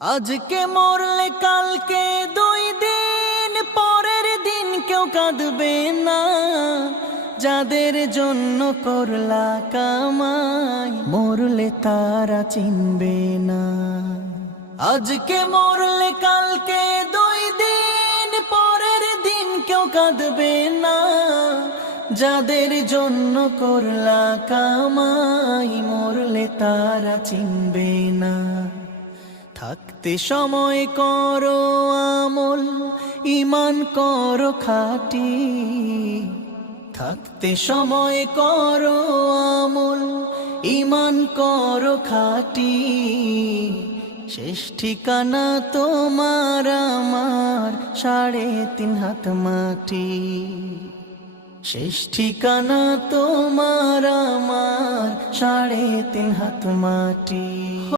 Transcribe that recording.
আজকে মরলে কালকে 2 দিন পরের দিন কেউ কাঁদবে না। যাদের জন্য করলা কামাই মরলে তারা চিনবে না। আজকে মরলে কালকে 2 দিন পরের দিন কেউ কাঁদবে না। যাদের জন্য করলা কামাই মরলে তারা চিনবে না। থাকতে সময় করো আমল, ঈমান করো খাঁটি। থাকতে সময় করো আমল, ঈমান করো খাঁটি। শেষ ঠিকানা তোমার আমার 3.5 হাত মাটি। শেষ ঠিকানা তোমার আমার 3.5 হাত মাটি।